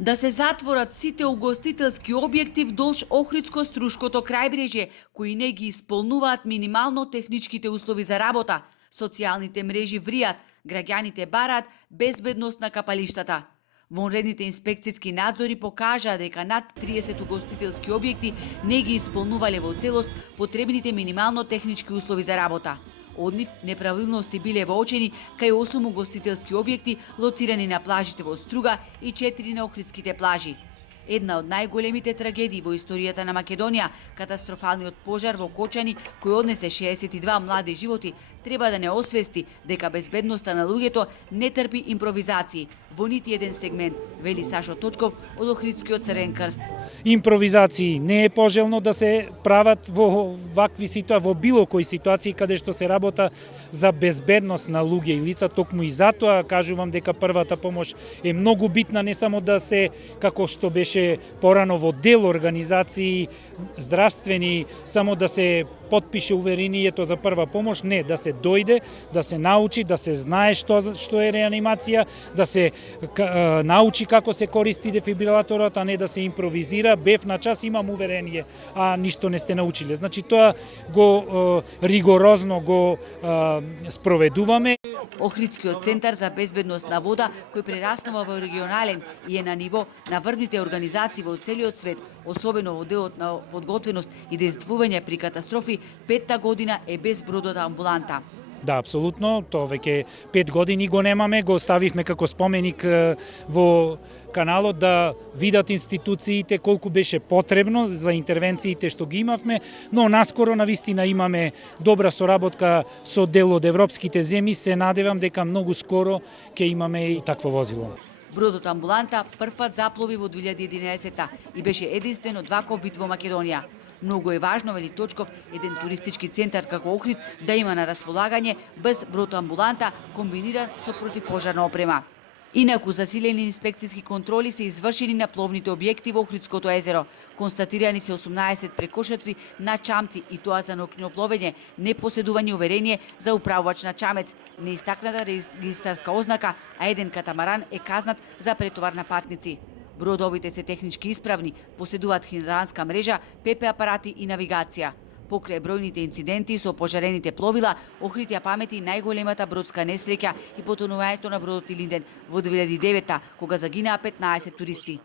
Да се затворат сите угостителски објекти вдолж Охридско-Струшкото крајбрежје, кои не ги исполнуваат минимално техничките услови за работа. Социјалните мрежи вријат, граѓаните бараат безбедност на капалиштата. Вонредните инспекцијски надзори покажаа дека над 30 угостителски објекти не ги исполнувале во целост потребните минимално технички услови за работа. Од нив неправилности биле воочени кај 8 угостителски објекти лоцирани на плажите во Струга и 4 на Охридските плажи. Една од најголемите трагедии во историјата на Македонија, катастрофалниот пожар во Кочани кој однесе 62 млади животи, треба да не освести дека безбедноста на луѓето не трпи импровизации во нити еден сегмент, вели Сашо Точков од Охридскиот Црвен крст. Импровизации не е пожелно да се прават во вакви ситуации, во било кои ситуации каде што се работа за безбедност на луѓе и лица, токму и затоа кажувам дека првата помош е многу битна, не само да се, како што беше порано во дел организации здравствени, само да се потпише уверението за прва помош, не, да се дојде, да се научи, да се знае што е реанимација, да се научи како се користи дефибрилаторот, а не да се импровизира, бев на час, имам уверение, а ништо не сте научиле. Значи тоа го ригорозно го спроведуваме. Охридскиот центар за безбедност на вода, кој прераснува во регионален и е на ниво на врвните организации во целиот свет, особено во делот на подготвеност и действување при катастрофи, 5-та година е без бродот амбуланта. Да, апсолутно, тоа веќе 5 години го немаме, го ставивме како споменик во каналот да видат институциите колку беше потребно за интервенциите што ги имавме, но наскоро навистина имаме добра соработка со дел од европските земји, се надевам дека многу скоро ќе имаме и такво возило. Бродот амбуланта првпат заплови во 2011 и беше единствен од ваков вид во Македонија. Многу е важно, вели Точков, еден туристички центар како Охрид да има на располагање без брод амбуланта комбиниран со противпожарна опрема. Инаку засилени инспекцијски контроли се извршени на пловните објекти во Охридското езеро. Констатирани се 18 прекошоци на чамци и тоа за ноќно пловење, непоседување уверение за управувач на чамец, неистакната регистарска ознака, а еден катамаран е казнат за претовар на патници. Бродовите се технички исправни, поседуваат хидранска мрежа, ПП апарати и навигација. Покрај бројните инциденти со пожарените пловила, Охрид ја памети најголемата бродска несреќа и потонувањето на бродот Илинден во 2009 кога загинаа 15 туристи.